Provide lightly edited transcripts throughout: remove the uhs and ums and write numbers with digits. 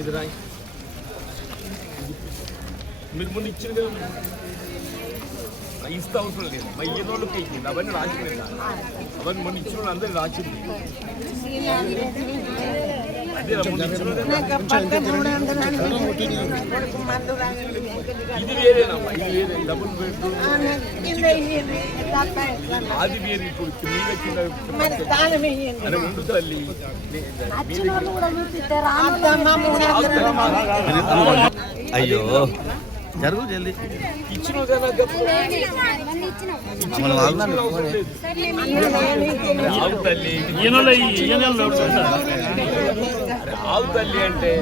ఇది రాయి మీకు ముందు ఇచ్చిన కదా ఇస్తా అవసరం లేదు మా ఏదోళ్ళకి ఇచ్చింది అవన్నీ రాసింది అవన్నీ మొన్న ఇచ్చిన వాళ్ళు అందరూ రాసింది అదే ముందు ఇచ్చిన ఇది వేరేనమ్మా ఇది వేరే డబుల్ బెడ్రూమ్ అది వేరే ఇప్పుడు మీద కింద అరే ముందు తల్లి అయ్యో జరుగు జల్దీ ఇచ్చిన ఆవు తల్లి అంటే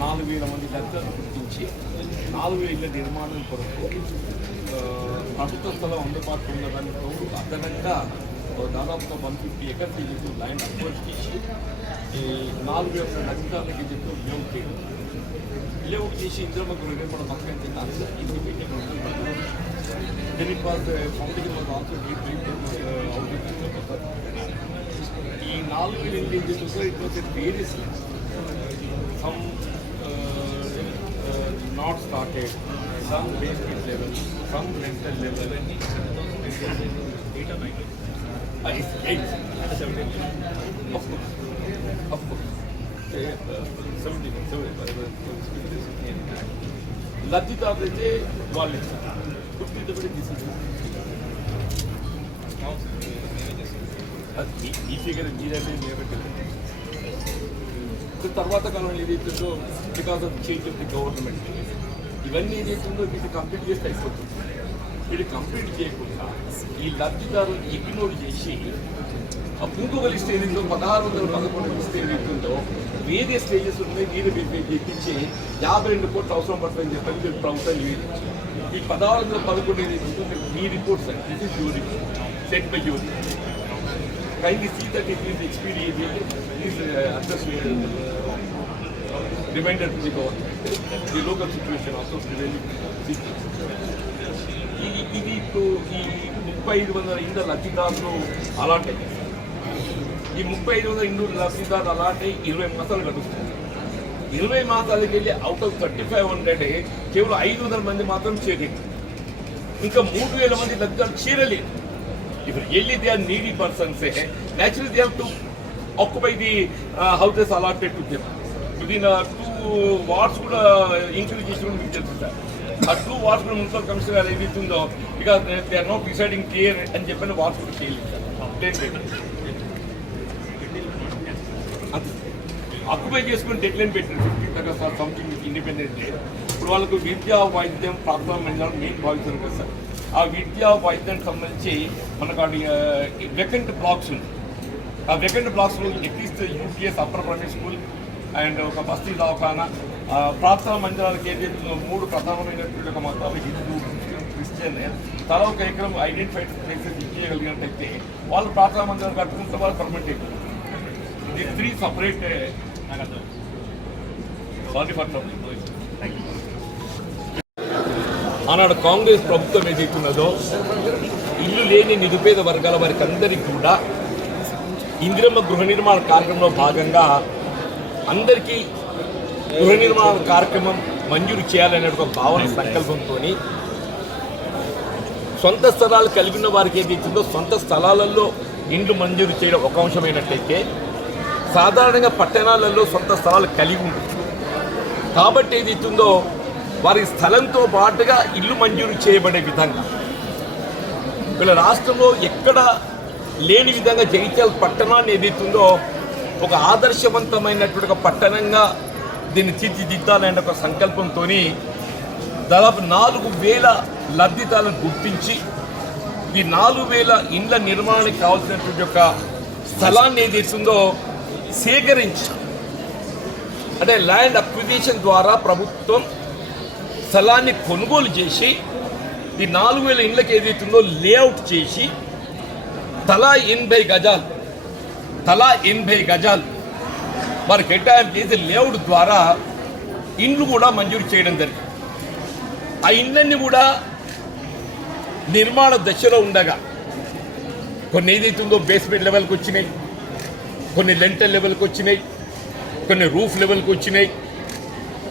నాలుగు వేల మంది దళితులను గుర్తించి 4,000 ఇళ్ల నిర్మాణం కొరకు ప్రభుత్వ స్థలం అందుబాటులో ఉన్నదాన్ని తోడు అదనంగా దాదాపుగా 150 ఎకర్స్ చెప్పి ల్యాండ్ అక్వైర్ చేసి 4,000 లక్షలకి చెప్పి లేఅవుట్ చేసి ఇంద్రమ్మ గురించి కూడా పక్కన తిన్నాను ఇది పెట్టి then it was founding was also ఈ 4,000 individual society was at various levels. Some not started, some basic level, some rental level. 8 or 9? 8. 17. Of course. 17. లబ్ధిదారులు అయితే వాళ్ళు ఇస్తారు గుర్తించబడి తీసుకుంటారు ఈ ఫిగర్ మీరైతే నిలబెట్టలేదు తర్వాత కాలంలో ఏదైతుందో because of change of the government ఇవన్నీ ఏదైతుందో వీటి కంప్లీట్ చేస్తే అయిపోతుంది వీటి కంప్లీట్ చేయకుండా ఈ లబ్ధిదారులు ఇగ్నోర్ చేసి ఆ ఇంకొక లిస్ట్ ఏదైందో 1,611 లిస్ట్ ఏదైతుందో వేరే స్టేజెస్ ఉన్నాయి వీరు తెప్పించి 52 కోట్లు అవసరం పడుతుందని చెప్పి ప్రభుత్వం నివేదించి ఈ 1,611 ఏదైతుందో మీ రిపోర్ట్స్ అండి this is your report set by your kindly see that it is expedited, is addressed reminder to the government. The local situation also prevailing. ఇది ఈ 3,500 ఇండ్ల లబ్ధిదారులు అలాట్ అయ్యాయి ఈ 3,500 ఇండ్ల లబ్ధిదారులు అలాట్ అయ్యి 20 మాసాలు గడుస్తుంది 20 మాసాలకి వెళ్ళి అవుట్ ఆఫ్ 3,500 కేవలం 500 మంది మాత్రం చేరేది ఇంకా 3,000 మంది లబ్ధిదారులు చేరలేదు. If really they are needy persons, naturally they have to occupy the houses allotted to them. Within 2 wards, increase chesukoni meeku chestunaru. Aa 2 wards municipal commissioner editundo because they are not deciding clear and cheppina wards kuda cheyaleru. Occupy chesukoni deadline పెట్టారు 50 for something independent. ఇప్పుడు వాళ్ళకు విద్య వైద్యం ప్రాథమిక మండలం main భావిస్తారు కదా sir ఆ విద్యా వైద్యానికి సంబంధించి మనకు వెకెంట్ బ్లాక్స్ ఉంది ఆ వెకెంట్ బ్లాక్స్లో at least UPS upper primary school and ఒక బస్తీ దవాఖానా ప్రార్థనా మందిరాలకి ఏదైతే 3 ప్రధానమైనటువంటి ఒక మతాలు హిందూ క్రిస్టియన్ తలా ఒక ఎకరం ఐడెంటిఫైడ్ ప్లేసెస్ ఇచ్చేయగలిగినట్టయితే వాళ్ళు ప్రార్థనా మందిరాలు కట్టుకుంటే వాళ్ళు పర్మనెంట్ అయిపోతుంది. ఇది 3 సపరేట్ సారీ ఫర్ ఆనాడు కాంగ్రెస్ ప్రభుత్వం ఏదైతున్నదో ఇల్లు లేని నిరుపేద వర్గాల వారికి అందరికీ కూడా ఇందిరమ్మ గృహ నిర్మాణ కార్యక్రమంలో భాగంగా అందరికీ గృహ నిర్మాణ కార్యక్రమం మంజూరు చేయాలనే ఒక భావన సంకల్పంతో సొంత స్థలాలు కలిగి ఉన్న వారికి ఏదైతుందో సొంత స్థలాలలో ఇండ్లు మంజూరు చేయడం ఒక అంశమైనట్లయితే సాధారణంగా పట్టణాలలో సొంత స్థలాలు కలిగి ఉంటుంది కాబట్టి ఏదైతుందో వారి స్థలంతో పాటుగా ఇల్లు మంజూరు చేయబడే విధంగా వీళ్ళ రాష్ట్రంలో ఎక్కడ లేని విధంగా జగిత్యాల పట్టణాన్ని ఏదైతుందో ఒక ఆదర్శవంతమైనటువంటి ఒక పట్టణంగా దీన్ని తీర్చిదిద్దాలనే ఒక సంకల్పంతో దాదాపు 4,000 లబ్ధిదారులను గుర్తించి ఈ 4,000 ఇండ్ల నిర్మాణానికి కావాల్సినటువంటి ఒక స్థలాన్ని ఏదైతుందో సేకరించి అంటే ల్యాండ్ అక్విజిషన్ ద్వారా ప్రభుత్వం స్థలాన్ని కొనుగోలు చేసి ఈ 4,000 ఇండ్లకి ఏదైతుందో లేఅవుట్ చేసి తలా 80 గజాలు వారు కేటాయింపు చేసే లేఅవుట్ ద్వారా ఇండ్లు కూడా మంజూరు చేయడం జరిగింది. ఆ ఇండ్లన్నీ కూడా నిర్మాణ దశలో ఉండగా కొన్ని ఏదైతుందో బేస్మెంట్ లెవెల్కి వచ్చినాయి, కొన్ని లెంటల్ లెవెల్కి వచ్చినాయి, కొన్ని రూఫ్ లెవెల్కి వచ్చినాయి,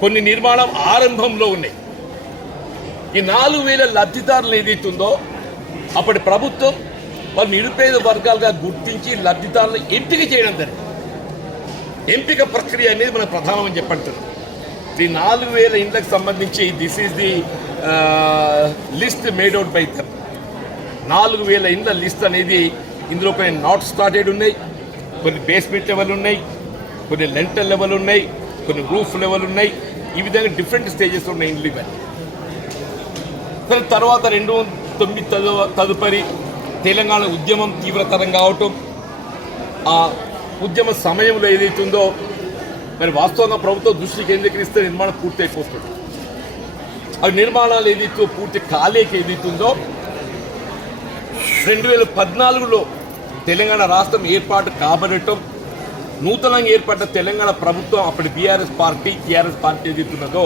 కొన్ని నిర్మాణం ఆరంభంలో ఉన్నాయి. ఈ 4,000 లబ్ధిదారులు ఏదైతుందో అప్పటి ప్రభుత్వం వాళ్ళు నిరుపేద వర్గాలుగా గుర్తించి లబ్ధిదారులు ఎంపిక చేయడం జరిగింది. ఎంపిక ప్రక్రియ అనేది మనకు ప్రధానమని చెప్పంటున్నాం. ఈ 4,000 ఇండ్లకు సంబంధించి this is the list made out by them. 4,000 ఇండ్ల లిస్ట్ అనేది ఇందులో కొన్ని నాట్ స్టార్టెడ్ ఉన్నాయి, కొన్ని బేస్మెంట్ లెవెల్ ఉన్నాయి, కొన్ని లెంటల్ లెవెల్ ఉన్నాయి, కొన్ని రూఫ్ లెవెల్ ఉన్నాయి. ఈ విధంగా డిఫరెంట్ స్టేజెస్ ఉన్నాయి ఇండ్లు ఇవన్నీ. తర్వాత 2009 తదుపరి తెలంగాణ ఉద్యమం తీవ్రతరం కావటం, ఆ ఉద్యమ సమయంలో ఏదైతుందో మరి వాస్తవంగా ప్రభుత్వం దృష్టి కేంద్రీకరిస్తే నిర్మాణం పూర్తి అయిపోతుంది. అవి నిర్మాణాలు ఏదైతే పూర్తి కాలేక ఏదైతుందో 2014లో తెలంగాణ రాష్ట్రం ఏర్పాటు కాబడటం, నూతనంగా ఏర్పడ్డ తెలంగాణ ప్రభుత్వం అప్పటి టీఆర్ఎస్ పార్టీ ఏదైతున్నదో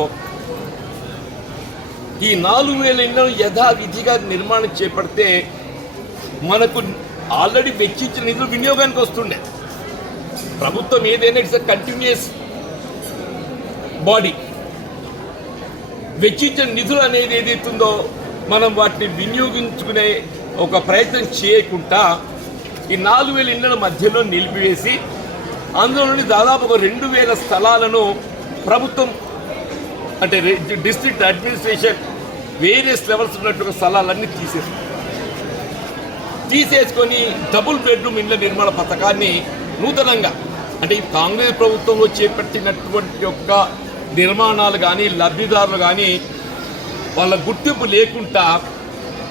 ఈ 4,000 ఇళ్లను యథావిధిగా నిర్మాణం చేపడితే మనకు ఆల్రెడీ వెచ్చించిన నిధులు వినియోగానికి వస్తుండే. ప్రభుత్వం ఏదైనా ఇట్స్ కంటిన్యూస్ బాడీ. వెచ్చించిన నిధులు అనేది ఏదైతుందో మనం వాటిని వినియోగించుకునే ఒక ప్రయత్నం చేయకుండా ఈ 4,000 ఇళ్ల మధ్యలో నిలిపివేసి అందులో నుండి దాదాపు ఒక 2,000 స్థలాలను ప్రభుత్వం అంటే డిస్ట్రిక్ట్ అడ్మినిస్ట్రేషన్ వేరియస్ లెవెల్స్ ఉన్నటువంటి స్థలాలన్నీ తీసేసుకొని డబుల్ బెడ్రూమ్ ఇళ్ల నిర్మాణ పథకాన్ని నూతనంగా అంటే ఈ కాంగ్రెస్ ప్రభుత్వంలో చేపట్టినటువంటి యొక్క నిర్మాణాలు కానీ లబ్ధిదారులు కానీ వాళ్ళ గుర్తింపు లేకుండా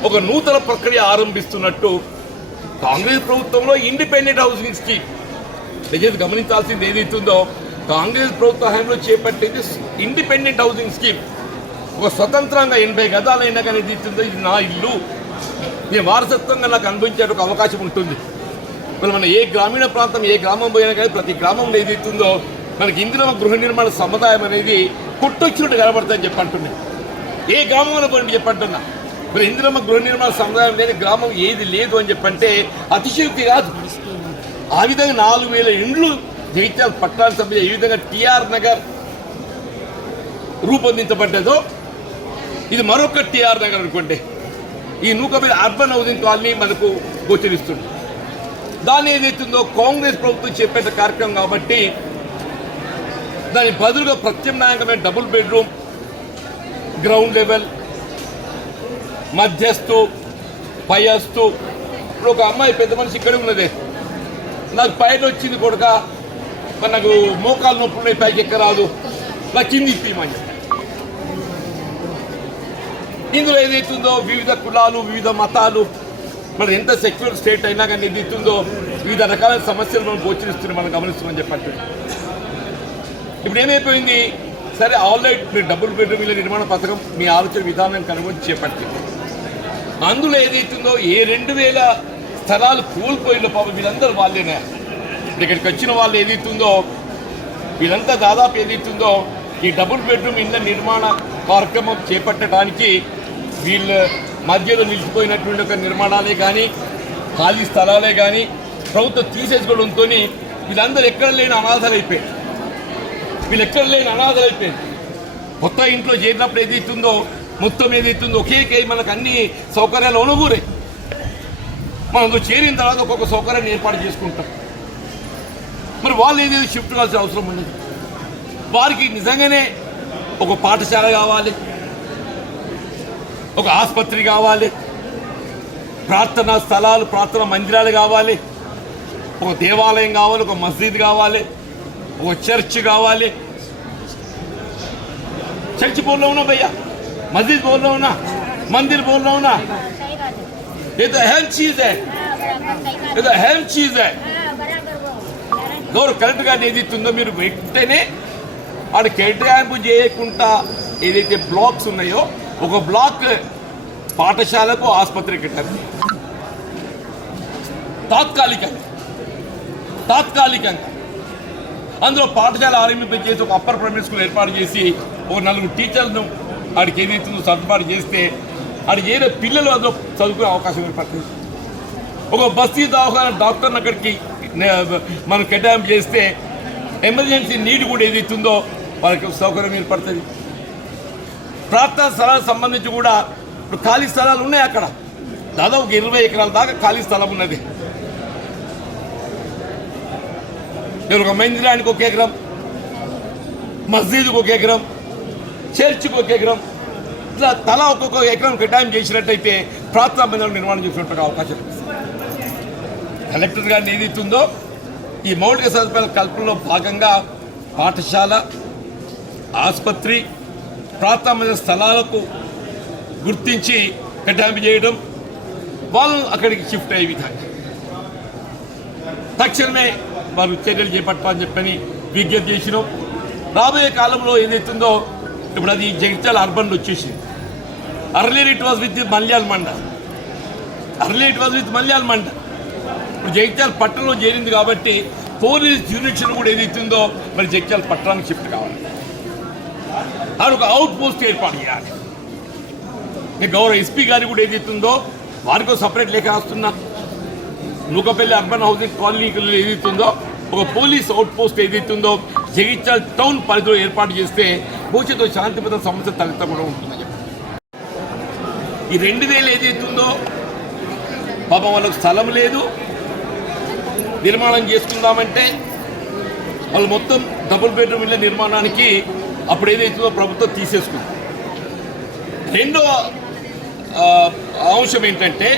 ఒక నూతన ప్రక్రియ ఆరంభిస్తున్నట్టు కాంగ్రెస్ ప్రభుత్వంలో ఇండిపెండెంట్ హౌసింగ్ స్కీమ్ దయచేసి గమనించాల్సింది ఏదైతుందో కాంగ్రెస్ ప్రభుత్వ హయాంలో చేపట్టేది ఇండిపెండెంట్ హౌసింగ్ స్కీమ్. ఒక స్వతంత్రంగా 80 గజాలైనా కానీ ఏదైతుందో ఇది నా ఇల్లు, నేను వారసత్వంగా నాకు అనుభవించే ఒక అవకాశం ఉంటుంది. మరి మన ఏ గ్రామీణ ప్రాంతం ఏ గ్రామం పోయినా కానీ ప్రతి గ్రామంలో ఏదైతుందో మనకి ఇందిరమ్మ గృహ నిర్మాణ సముదాయం అనేది కొట్టొచ్చినట్టు కనబడుతుందని చెప్పంటున్నాను. ఏ గ్రామంలో పోయినట్టు చెప్పంటున్నా. మరి ఇందిరమ్మ గృహ నిర్మాణ సముదాయం లేని గ్రామం ఏది లేదు అని చెప్పంటే అతిశయోక్తి కాదు. ఆ విధంగా 4,000 ఇండ్లు జగిత్యాల పట్టణ సభ ఈ విధంగా టిఆర్ నగర్ రూపొందించబడ్డదో ఇది మరొక టిఆర్ నగర్ అనుకోండి. ఈ నూకపల్లి అర్బన్ హౌసింగ్ కాలనీ మనకు గోచరిస్తుంది. దాన్ని ఏదైతుందో కాంగ్రెస్ ప్రభుత్వం చెప్పేట కార్యక్రమం కాబట్టి దాని బదులుగా ప్రత్యామ్నాయకమైన డబుల్ బెడ్రూమ్, గ్రౌండ్ లెవెల్, మధ్యస్థు, పైస్తు. ఇప్పుడు ఒక అమ్మాయి పెద్ద మనిషి ఇక్కడ ఉన్నదే, నాకు పైన వచ్చింది కొడుక, మరి నాకు మోకాలు నొప్పులు ఉన్నాయి, పైకి ఎక్కరాదు, నాకు కింది ఇప్పిమని. ఇందులో ఏదైతుందో వివిధ కులాలు, వివిధ మతాలు, మరి ఎంత సెక్యులర్ స్టేట్ అయినా కానీ ఏదైతుందో వివిధ రకాల సమస్యలు మనం గోచరిస్తున్నాం, మనం గమనిస్తున్నామని చెప్పండి. ఇప్పుడు ఏమైపోయింది, సరే ఆల్రెడీ మీరు డబుల్ బెడ్రూమ్ ఇళ్ళ నిర్మాణ పథకం మీ ఆలోచన విధానాన్ని కనుగొని చేపట్టింది. అందులో ఏదైతుందో ఏ 2,000 స్థలాలు కోల్పోయిన పాపం వీళ్ళందరూ వాళ్ళేనా. ఇక్కడికి వచ్చిన వాళ్ళు ఏదైతుందో వీళ్ళంతా దాదాపు ఏదైతుందో ఈ డబుల్ బెడ్రూమ్ ఇళ్ళ నిర్మాణ కార్యక్రమం చేపట్టడానికి వీళ్ళ మధ్యలో నిలిచిపోయినటువంటి ఒక నిర్మాణాలే కానీ ఖాళీ స్థలాలే కానీ ప్రభుత్వం తీసేసుకోవడంతో వీళ్ళందరూ ఎక్కడ లేని అనాథలైపోయారు. కొత్త ఇంట్లో చేరినప్పుడు ఏదైతుందో మొత్తం ఏదైతుందో ఒకే మనకు అన్ని సౌకర్యాలు అనుకూరే. మనం చేరిన తర్వాత ఒక్కొక్క సౌకర్యాన్ని ఏర్పాటు చేసుకుంటాం. మరి వాళ్ళు ఏదైతే షిఫ్ట్ కావాల్సిన అవసరం ఉండదు. వారికి నిజంగానే ఒక పాఠశాల కావాలి, ఒక ఆసుపత్రి కావాలి, ప్రార్థనా స్థలాలు, ప్రార్థనా మందిరాలు కావాలి, ఒక దేవాలయం కావాలి, ఒక మస్జిద్ కావాలి, ఒక చర్చ్ కావాలి. चर्च बोल रहा हूँ ना भैया, मस्जिद बोल रहा हूँ ना, मंदिर बोल रहा हूँ ना, ये तो अहम चीज है, ये तो अहम चीज है. గౌరవ కరెక్ట్గా ఏదైతుందో మీరు వెంటనే వాడు కేటాయింపు చేయకుండా ఏదైతే బ్లాక్స్ ఉన్నాయో ఒక బ్లాక్ పాఠశాలకు, ఆసుపత్రికి కేటాయింపు. తాత్కాలికంగా అందులో పాఠశాల ఆరంభించేసి ఒక అప్పర్ ప్రైమరీ స్కూల్ ఏర్పాటు చేసి ఒక 4 టీచర్లను ఆడికి ఏదైతుందో సర్దుబాటు చేస్తే ఆడికి ఏదో పిల్లలు అందులో చదువుకునే అవకాశం ఏర్పడుతుంది. ఒక బస్తీ దవాఖాన డాక్టర్ని అక్కడికి మనం కేటాయింపు చేస్తే ఎమర్జెన్సీ నీడ్ కూడా ఏదైతుందో వాళ్ళకి సౌకర్యం ఏర్పడుతుంది. ప్రార్థనా స్థలాలకు సంబంధించి కూడా ఇప్పుడు ఖాళీ స్థలాలు ఉన్నాయి. అక్కడ దాదాపు 20 ఎకరాల దాకా ఖాళీ స్థలం ఉన్నది. ఒక మందిరానికి 1 ఎకరం, మస్జిద్కి 1 ఎకరం, చర్చికి 1 ఎకరం, ఇట్లా తలా ఒక్కొక్క ఎకరం కేటాయింపు చేసినట్టయితే ప్రార్థనా మందిరం నిర్మాణం చేసినట్టుగా అవకాశం. కలెక్టర్ గారిని ఏదైతుందో ఈ మౌలిక సదుపాయాల కల్పనలో భాగంగా పాఠశాల, ఆసుపత్రి, ప్రార్థనా మందిర స్థలాలకు గుర్తించి కేటాయింపు చేయడం, వాళ్ళు అక్కడికి షిఫ్ట్ అయ్యే విధంగా తక్షణమే వారు చర్యలు చేపట్టాలని చెప్పని విజ్ఞప్తి చేసినాం. రాబోయే కాలంలో ఏదైతుందో ఇప్పుడు అది జగిత్యాల అర్బన్ వచ్చేసింది. Earlier it was with Mallial mandal, ఇప్పుడు జగిత్యాల పట్టణంలో చేరింది కాబట్టి పోలీస్ జ్యూరిడిక్షన్ కూడా ఏదైతుందో మరి జగిత్యాల పట్టణానికి షిఫ్ట్ కావాలి. అది ఒక అవుట్ పోస్ట్ ఏర్పాటు చేయాలి. గౌరవ ఎస్పీ గారికి కూడా ఏదైతుందో వారికి సపరేట్ లేఖ రాస్తున్నా. నూకపల్లి అర్బన్ హౌసింగ్ కాలనీలో ఏదైతుందో ఒక పోలీస్ అవుట్ పోస్ట్ ఏదైతుందో జగిత్యాల టౌన్ పరిధిలో ఏర్పాటు చేస్తే భవిష్యత్తులో శాంతి భద్రత సమస్య తలెత్తకుండా ఉంటుందని చెప్పి ఈ 2000 ఏదైతుందో పాపం వాళ్ళకు స్థలం లేదు, నిర్మాణం చేసుకుందామంటే వాళ్ళు మొత్తం డబుల్ బెడ్రూమ్ ఇళ్ళ నిర్మాణానికి అప్పుడు ఏదైతుందో ప్రభుత్వం తీసేసుకుంది. రెండో అంశం ఏంటంటే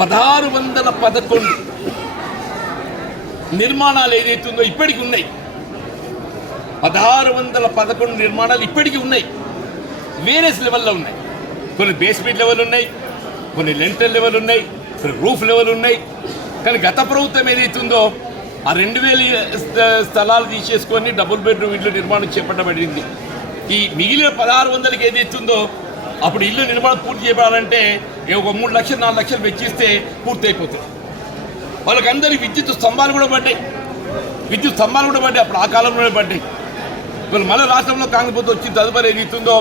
1611 నిర్మాణాలు ఏదైతుందో ఇప్పటికి ఉన్నాయి. 1611 నిర్మాణాలు ఇప్పటికీ ఉన్నాయి. వేరియస్ లెవెల్లో ఉన్నాయి. కొన్ని బేస్మెంట్ లెవెల్ ఉన్నాయి, కొన్ని లెంటర్ లెవెల్ ఉన్నాయి, కొన్ని రూఫ్ లెవెల్ ఉన్నాయి. కానీ గత ప్రభుత్వం ఏదైతుందో ఆ 2000 స్థలాలు తీసేసుకొని డబుల్ బెడ్రూమ్ ఇల్లు నిర్మాణం చేపట్టబడింది. ఈ మిగిలిన 1600కి ఏదైతుందో అప్పుడు ఇల్లు నిర్మాణం పూర్తి చేయబడాలంటే ఒక 3 లక్షలు 4 లక్షలు వెచ్చిస్తే పూర్తి అయిపోతుంది. వాళ్ళకందరికీ విద్యుత్ స్తంభాలు కూడా పడ్డాయి. అప్పుడు ఆ కాలంలోనే పడ్డాయి. వీళ్ళు మన రాష్ట్రంలో కాంగ్రెస్ ప్రభుత్వం వచ్చిన తదుపరి ఏదైతుందో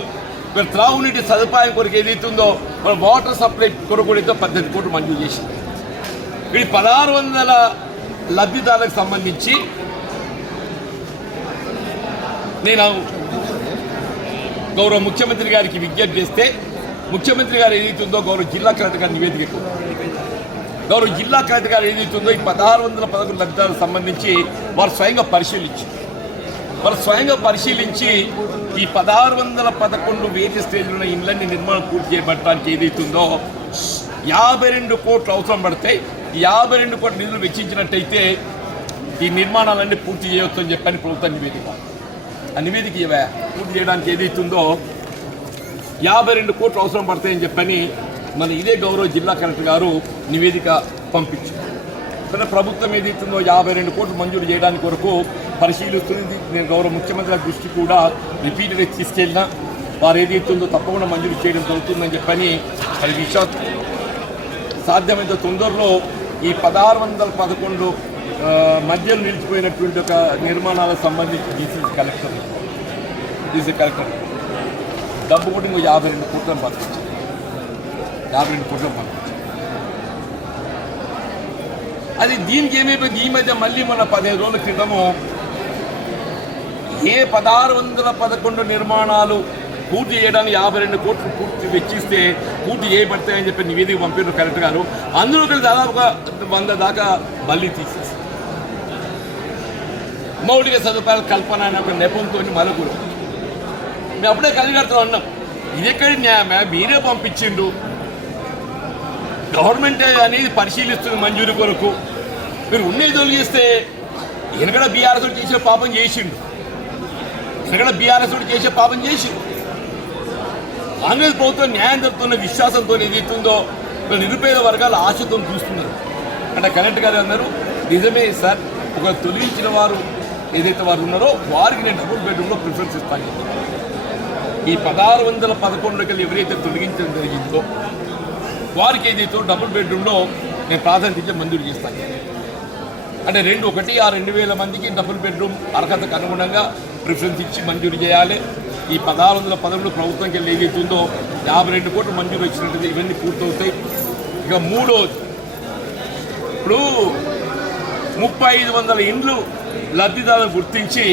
వీళ్ళు త్రాగునీటి సదుపాయం కొరకు ఏదైతుందో వాళ్ళు వాటర్ సప్లై కొరకు కూడా 18 కోట్లు మంజూరు చేసింది. ఈ 1600 లబ్ధిదారులకు సంబంధించి నేను గౌరవ ముఖ్యమంత్రి గారికి విజ్ఞప్తి చేస్తే ముఖ్యమంత్రి గారు ఏదైతుందో గౌరవ జిల్లా కలెక్టర్ గారి నివేదిక గౌరవ జిల్లా కలెక్టర్ గారు ఏదైతుందో ఈ 1611 లబ్ధిదారులకు సంబంధించి వారు స్వయంగా పరిశీలించి ఈ 1611 వేరే స్టేజ్లో ఉన్న ఇళ్ళని నిర్మాణం పూర్తి చేయబడటానికి ఏదైతుందో 52 కోట్లు అవసరం పడతాయి. 52 కోట్ల నిధులు వెచ్చించినట్టయితే ఈ నిర్మాణాలన్నీ పూర్తి చేయవచ్చు అని చెప్పని ప్రభుత్వం నివేదిక పూర్తి చేయడానికి ఏదైతుందో 52 కోట్లు అవసరం పడతాయని చెప్పని మన ఇదే గౌరవ జిల్లా కలెక్టర్ గారు నివేదిక పంపించారు. కానీ ప్రభుత్వం ఏదైతుందో 52 కోట్లు మంజూరు చేయడానికి కొరకు పరిశీలిస్తుంది. నేను గౌరవ ముఖ్యమంత్రి గారి దృష్టి కూడా రిపీటెడ్గా తీసుకెళ్ళినా వారు ఏదైతుందో తప్పకుండా మంజూరు చేయడం జరుగుతుందని చెప్పని అది విశ్వాసం సాధ్యమైనంత తొందరలో ఈ 1611 మధ్యలో నిలిచిపోయినటువంటి ఒక నిర్మాణాలకు సంబంధించి డీసీ కలెక్టర్ డబ్బు కూడా ఇంకో 52 కోట్లను పంపించారు. అది దీనికి ఏమైపోయింది ఈ మధ్య మళ్ళీ మన 15 రోజుల క్రితము ఏ 1611 నిర్మాణాలు పూర్తి చేయడానికి 52 కోట్లు పూర్తి వెచ్చిస్తే పూర్తి చేయబడతాయని చెప్పి నివేదిక పంపారు కలెక్టర్ గారు. అందులో దాదాపుగా 100 దాకా మళ్ళీ తీసేసి మౌలిక సదుపాయాల కల్పన అనే ఒక నెపంతో మరొకరు మేము అప్పుడే కలిగడుతూ అన్నాం. ఇది ఎక్కడి న్యాయమే, మీరే పంపించిండు, గవర్నమెంట్ అనేది పరిశీలిస్తుంది మంజూరు కొరకు. మీరు ఉన్నది తొలగిస్తే వెనకడ బీఆర్ఎస్ చేసే పాపం చేసిండు. కాంగ్రెస్ ప్రభుత్వం న్యాయం జరుగుతున్న విశ్వాసంతో ఏదైతుందో నిరుపేద వర్గాల ఆశతో చూస్తున్నారు. అంటే కలెక్టర్ గారు అన్నారు, నిజమే సార్, ఒక తొలగించిన వారు ఏదైతే వారు ఉన్నారో వారికి నేను డబుల్ బెడ్రూమ్లో ప్రిఫరెన్స్ ఇస్తాను. ఈ 1611 ఎవరైతే తొలగించడం జరిగిందో వారికి ఏదైతే డబుల్ బెడ్రూమ్లో నేను ప్రాధాన్యత మంజూరు చేస్తాను. అంటే ఒకటి ఆ 2,000 మందికి డబుల్ బెడ్రూమ్ అర్హతకు అనుగుణంగా ప్రిఫరెన్స్ ఇచ్చి మంజూరు చేయాలి. ఈ 1613 ప్రభుత్వంకి వెళ్ళి ఏదైతుందో 52 కోట్లు మంజూరు వచ్చినట్టు ఇవన్నీ పూర్తవుతాయి. ఇక మూడోది, ఇప్పుడు 3500 ఇండ్లు లబ్ధిదారులను గుర్తించి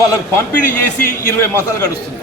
వాళ్ళకు పంపిణీ చేసి 20 మాసాలు గడుస్తుంది.